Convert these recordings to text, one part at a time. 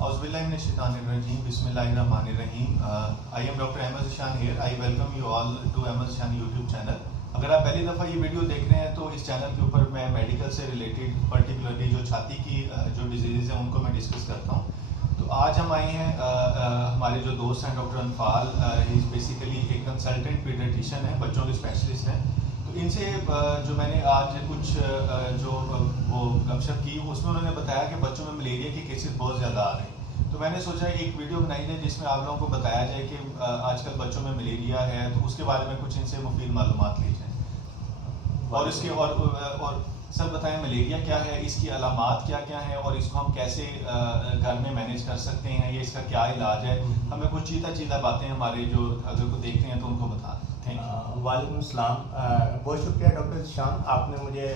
Auzubillahiminash-shaitanir-rajim. Bismillahir-rahmanir-rahim. I am Dr. Ahmed Zishan here. I welcome you all to Ahmed Zishan YouTube channel. अगर आप पहली दफ़ा ये video देख रहे हैं तो इस चैनल के ऊपर मैं मेडिकल से रिलेटेड पर्टिकुलरली जो छाती की जो डिजीज़ हैं उनको मैं डिस्कस करता हूँ। तो आज हम आए हैं हमारे जो दोस्त हैं डॉक्टर अनफाल, इज़ बेसिकली एक कंसल्टेंट पीडियाट्रिशियन है, बच्चों के स्पेशलिस्ट हैं। तो इनसे जो मैंने आज कुछ जो वो गपशप की उसमें उन्होंने बताया कि बच्चों में मलेरिया के केसेस बहुत ज़्यादा आ रहे हैं। तो मैंने सोचा एक वीडियो बनाई जाए जिसमें आप लोगों को बताया जाए कि आजकल बच्चों में मलेरिया है, तो उसके बारे में कुछ इनसे मुफीद मालूमात ली जाए। और इसके और सर बताएं मलेरिया क्या है, इसकी अलामात क्या क्या है और इसको हम कैसे घर में मैनेज कर सकते हैं, ये इसका क्या इलाज है। हमें कुछ चीता बातें हमारे जो अगर को देख रहे हैं तो उनको बता दें। Thank you. वालेकुम सलाम। बहुत शुक्रिया डॉक्टर जिशान, आपने मुझे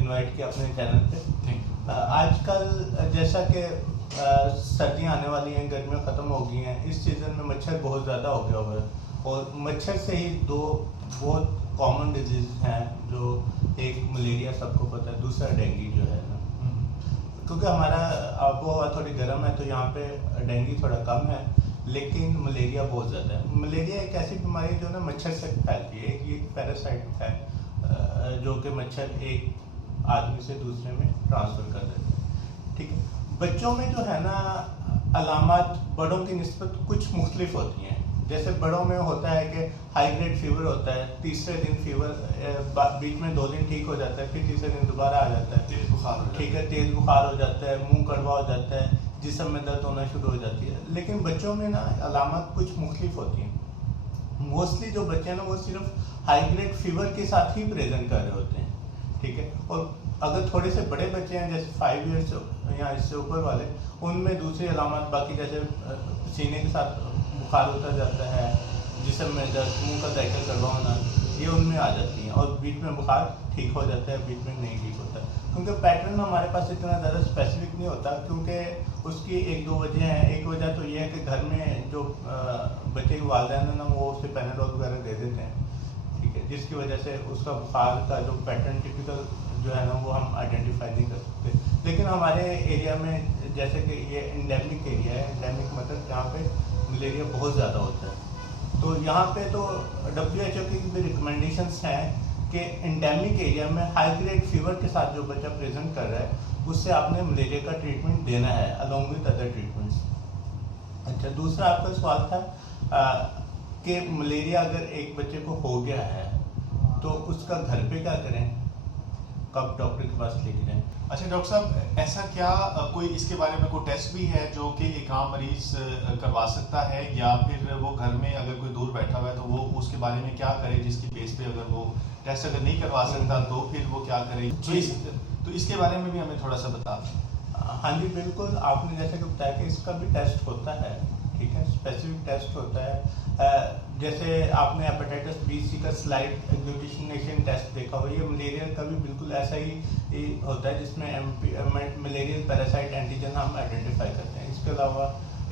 इनवाइट किया अपने चैनल पे। Thank you. आजकल जैसा कि सर्दियाँ आने वाली हैं, गर्मियाँ ख़त्म हो गई हैं, इस सीज़न में मच्छर बहुत ज़्यादा हो गया हुआ है और मच्छर से ही दो बहुत कॉमन डिजीज़ हैं, जो एक मलेरिया सबको पता है, दूसरा डेंगू जो है ना। क्योंकि हमारा आबोहवा थोड़ी गर्म है तो यहाँ पे डेंगू थोड़ा कम है, लेकिन मलेरिया बहुत ज़्यादा है। मलेरिया एक ऐसी बीमारी जो ना मच्छर से फैलती है, एक पैरासाइट है जो कि मच्छर एक आदमी से दूसरे में ट्रांसफ़र कर देते हैं। ठीक है, बच्चों में जो है ना अलामात बड़ों की निस्बत कुछ मुख्तलिफ होती हैं। जैसे बड़ों में होता है कि हाई ग्रेड फीवर होता है, तीसरे दिन फीवर, बीच में 2 दिन ठीक हो जाता है, फिर तीसरे दिन दोबारा आ जाता है, तेज़ बुखार हो जाता है। ठीक है, तेज़ बुखार हो जाता है, मुंह कड़वा हो जाता है, जिस्म में दर्द होना शुरू हो जाती है। लेकिन बच्चों में ना अलामत कुछ मुख्तलिफ होती हैं। मोस्टली जो बच्चे हैं ना वो सिर्फ हाई ग्रेड फीवर के साथ ही प्रेजेंट कर रहे होते हैं। ठीक है, और अगर थोड़े से बड़े बच्चे हैं जैसे 5 ईयर्स या इससे ऊपर वाले, उनमें दूसरी अलामत बाकी जैसे सीने के साथ बुखार उतर जाता है, जिस्म में दर्द, मुँह का जायका कड़वा होना, ये उनमें आ जाती हैं और बीच में बुखार ठीक हो जाता है, बीच में नहीं ठीक होता। क्योंकि पैटर्न हमारे पास इतना ज़्यादा स्पेसिफिक नहीं होता, क्योंकि उसकी 1-2 वजह हैं। एक वजह तो ये है कि घर में जो बच्चे के वालिदैन हैं ना वो उसे पैराडोल वगैरह दे देते हैं, ठीक है, जिसकी वजह से उसका बुखार का जो पैटर्न टिपिकल जो है ना वो हम आइडेंटिफाई नहीं कर सकते। लेकिन हमारे एरिया में जैसे कि ये एंडेमिक एरिया है, एंडेमिक मतलब जहाँ पे मलेरिया बहुत ज़्यादा होता है, तो यहाँ पे तो WHO की भी रिकमेंडेशंस हैं कि एंडेमिक एरिया में हाई ग्रेड फीवर के साथ जो बच्चा प्रेजेंट कर रहा है उससे आपने मलेरिया का ट्रीटमेंट देना है अलॉन्ग विद अदर ट्रीटमेंट्स। अच्छा, दूसरा आपका सवाल था कि मलेरिया अगर एक बच्चे को हो गया है तो उसका घर पे क्या करें, कब डॉक्टर के पास लेके जाएं। अच्छा डॉक्टर साहब, ऐसा क्या कोई इसके बारे में कोई टेस्ट भी है जो कि एक आम मरीज करवा सकता है, या फिर वो घर में अगर कोई दूर बैठा हुआ है तो वो उसके बारे में क्या करे, जिसकी बेस पे अगर वो टेस्ट अगर नहीं करवा सकता तो फिर वो क्या करे। तो इसके बारे में भी हमें थोड़ा सा बता दें। हाँ जी बिल्कुल, आपने जैसे कि बताया कि इसका भी टेस्ट होता है, ठीक है, स्पेसिफिक टेस्ट होता है। जैसे आपने हेपेटाइटिस बी सी का स्लाइड एग्लूटिनेशन टेस्ट देखा हो, ये मलेरिया का भी बिल्कुल ऐसा ही होता है, जिसमें मलेरियल पैरासाइट एंटीजन हम आइडेंटिफाई करते हैं। इसके अलावा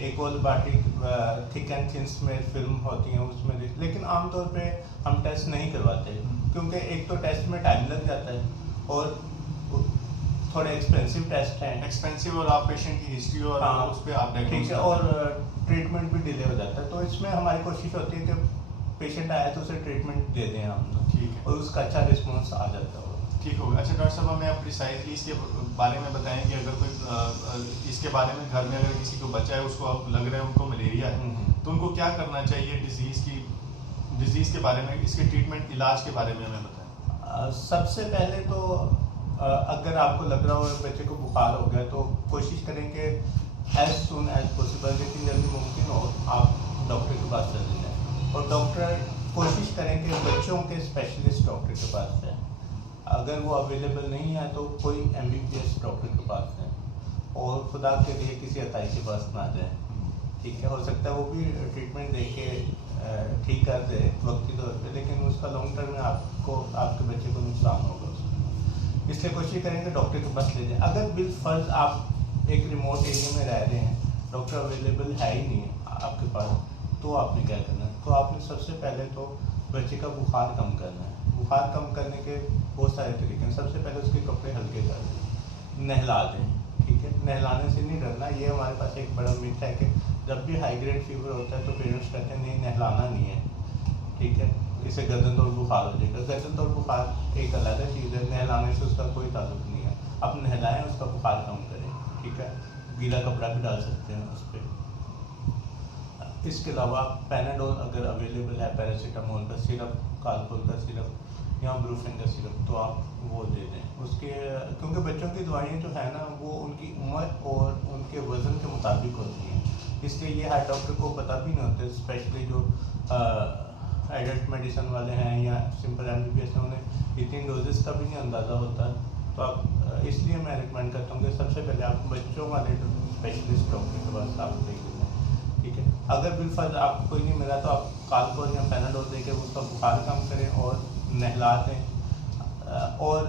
एक और बाटी thick and thin smear film होती हैं उसमें, लेकिन आमतौर पे हम टेस्ट नहीं करवाते, क्योंकि एक तो टेस्ट में टाइम लग जाता है और थोड़े एक्सपेंसिव टेस्ट हैं, एक्सपेंसिव, और आप पेशेंट की हिस्ट्री और उस पर आप ठीक है, और ट्रीटमेंट भी डिले हो जाता है। तो इसमें हमारी कोशिश होती है कि पेशेंट आया तो उसे ट्रीटमेंट दे दें हम, ठीक है, और उसका अच्छा रिस्पॉन्स आ जाता है, ठीक होगा। अच्छा डॉक्टर साहब, हमें आप प्रिसाइजली इसके बारे में बताएं कि अगर कोई इसके बारे में घर में अगर किसी को बच्चा है, उसको अब लग रहा है उनको मलेरिया है, तो उनको क्या करना चाहिए डिजीज़ के बारे में, इसके ट्रीटमेंट इलाज के बारे में हमें बताएं। सबसे पहले तो अगर आपको लग रहा हो बच्चे को बुखार हो गया तो कोशिश करें कि एज सुन एज पॉसिबल, जितनी जल्दी मुमकिन हो आप डॉक्टर के पास चले जाएँ, और डॉक्टर कोशिश करें कि बच्चों के स्पेशलिस्ट डॉक्टर के पास जाएँ। अगर वो अवेलेबल नहीं है तो कोई MBBS डॉक्टर के पास जाएँ, और खुदा के लिए किसी अताई के पास ना जाएँ, ठीक है। हो सकता है वो भी ट्रीटमेंट दे के ठीक कर दे वक्ती तौर पे, लेकिन उसका लॉन्ग टर्म में आपको आपके बच्चे को नुकसान होगा उसमें, इसलिए कोशिश करेंगे डॉक्टर के पास ले जाएं। अगर बिलफर्ज आप एक रिमोट एरिया में रह रहे हैं, डॉक्टर अवेलेबल है ही नहीं आपके पास, तो आपने क्या करना है, तो आपने सबसे पहले तो बच्चे का बुखार कम करना है। बुखार कम करने के बहुत सारे तरीके हैं। सबसे पहले उसके कपड़े हल्के कर दें, नहला दें, ठीक है, नहलाने से नहीं डरना। ये हमारे पास एक बड़ा मिथ है कि जब भी हाई ग्रेड फीवर होता है तो पेरेंट्स कहते हैं नहीं नहलाना नहीं है, ठीक है, इससे गर्दन तोड़ बुखार हो जाएगा। गर्दन तोड़ बुखार एक अलग चीज़ है, नहलाने से उसका कोई ताल्लुक नहीं है। आप नहलाएं, उसका बुखार कम करें, ठीक है, गीला कपड़ा भी डाल सकते हैं उस पर। इसके अलावा पैनाडोल अगर अवेलेबल है, पैरासीटामोल का सिरप, कालपोल का सिरप या ब्रूफेन का सिरप, तो आप वो दे दें उसके, क्योंकि बच्चों की दवाइयाँ जो है ना वो उनकी उम्र और उनके वज़न के मुताबिक होती हैं, इसलिए ये हर डॉक्टर को पता भी नहीं होते, स्पेशली जो एडल्ट मेडिसिन वाले हैं या सिंपल MBBS हैं, उन्हें इतनी डोजेस का भी नहीं अंदाज़ा होता। तो आप इसलिए मैं रिकमेंड करता हूँ कि सबसे पहले आप बच्चों वाले स्पेशलिस्ट डॉक्टर के पास आप देखें, ठीक है। अगर बिलफर्ज आपको कोई नहीं मिला तो आप कालपोल या पैनाडोल देके उसका बुखार कम करें और नहला दें। और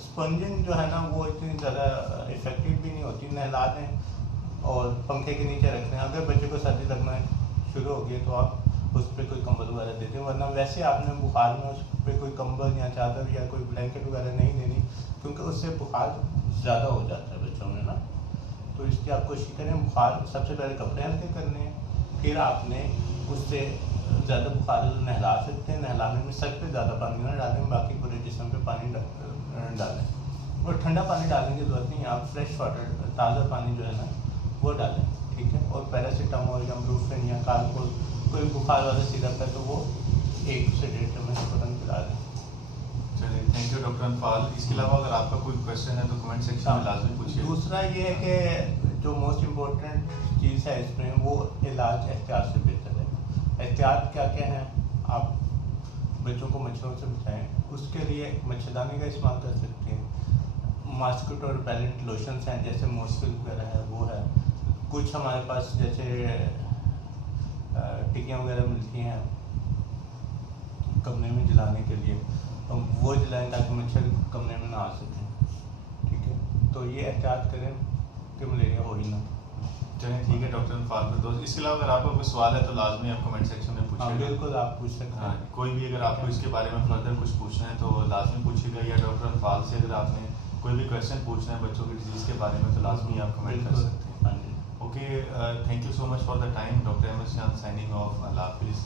स्पंजिंग जो है ना वो इतनी ज़्यादा इफ़ेक्टिव भी नहीं होती, नहला दें और पंखे के नीचे रख दें। अगर बच्चे को सर्दी लगना शुरू हो गई तो आप उस पर कोई कंबल वगैरह दे दें, वरना वैसे आपने बुखार में उस पर कोई कंबल या चादर या कोई ब्लैंकेट वगैरह नहीं देनी, क्योंकि उससे बुखार ज़्यादा हो जाता है बच्चों में ना। तो इसकी आप कोशिश करें, बुखार सबसे पहले कपड़े हल्के करने हैं, फिर आपने उससे ज़्यादा बुखार नहला सकते हैं। नहलाने में सर पे ज़्यादा पानी ना डालें, बाकी पूरे जिस्म पे पानी डालें। और ठंडा पानी डालने की ज़रूरत नहीं है, आप फ्रेश वाटर, ताज़ा पानी जो है ना वो डालें, ठीक है। और पैरासीटामोल या ब्रूफेन या कालपोल कोई बुखार वाला सिरप है तो वो 1 से 1.5 चम्मच तुरंत पिला दें। चलिए, थैंक यू डॉक्टर अनफाल। इसके अलावा अगर आपका कोई क्वेश्चन है तो कमेंट सेक्शन में लाजमी पूछिए। दूसरा ये है कि जो मोस्ट इम्पोर्टेंट चीज़ है इसमें वो इलाज एहतियात से बेहतर है। एहतियात क्या क्या है, आप बच्चों को मच्छरों से बचाएं, उसके लिए मच्छरदानी का इस्तेमाल कर सकते हैं। मॉस्किटो रिपेलेंट लोशंस हैं जैसे मोस्किल वगैरह है वो है। कुछ हमारे पास जैसे टिक्कियाँ वगैरह मिलती हैं कमरे में जलाने के लिए, तो वो जलाएं ताकि मच्छर कमरे में ना आ सकें, ठीक है। तो ये एहतियात करें कि मलेरिया हो ही ना। चलिए, ठीक है डॉक्टर अनफाल फिरदौस। तो इसके अलावा अगर आपका कोई सवाल है तो लाजमी आप कमेंट सेक्शन में हाँ पूछिएगा। बिल्कुल, आप पूछ सकते हाँ, हैं। कोई भी अगर आपको इसके बारे में फर्दर कुछ पूछना है तो लाजमी पूछिएगा, या डॉक्टर अनफाल से अगर आपने कोई भी क्वेश्चन पूछना है बच्चों की डिजीज़ के बारे में तो लाजमी आप कमेंट कर बिल्कुल, सकते हैं। हाँ जी। Okay, thank you so much for the time. Doctor Ahmad Shan signing of. अल्लाह हाफिज़।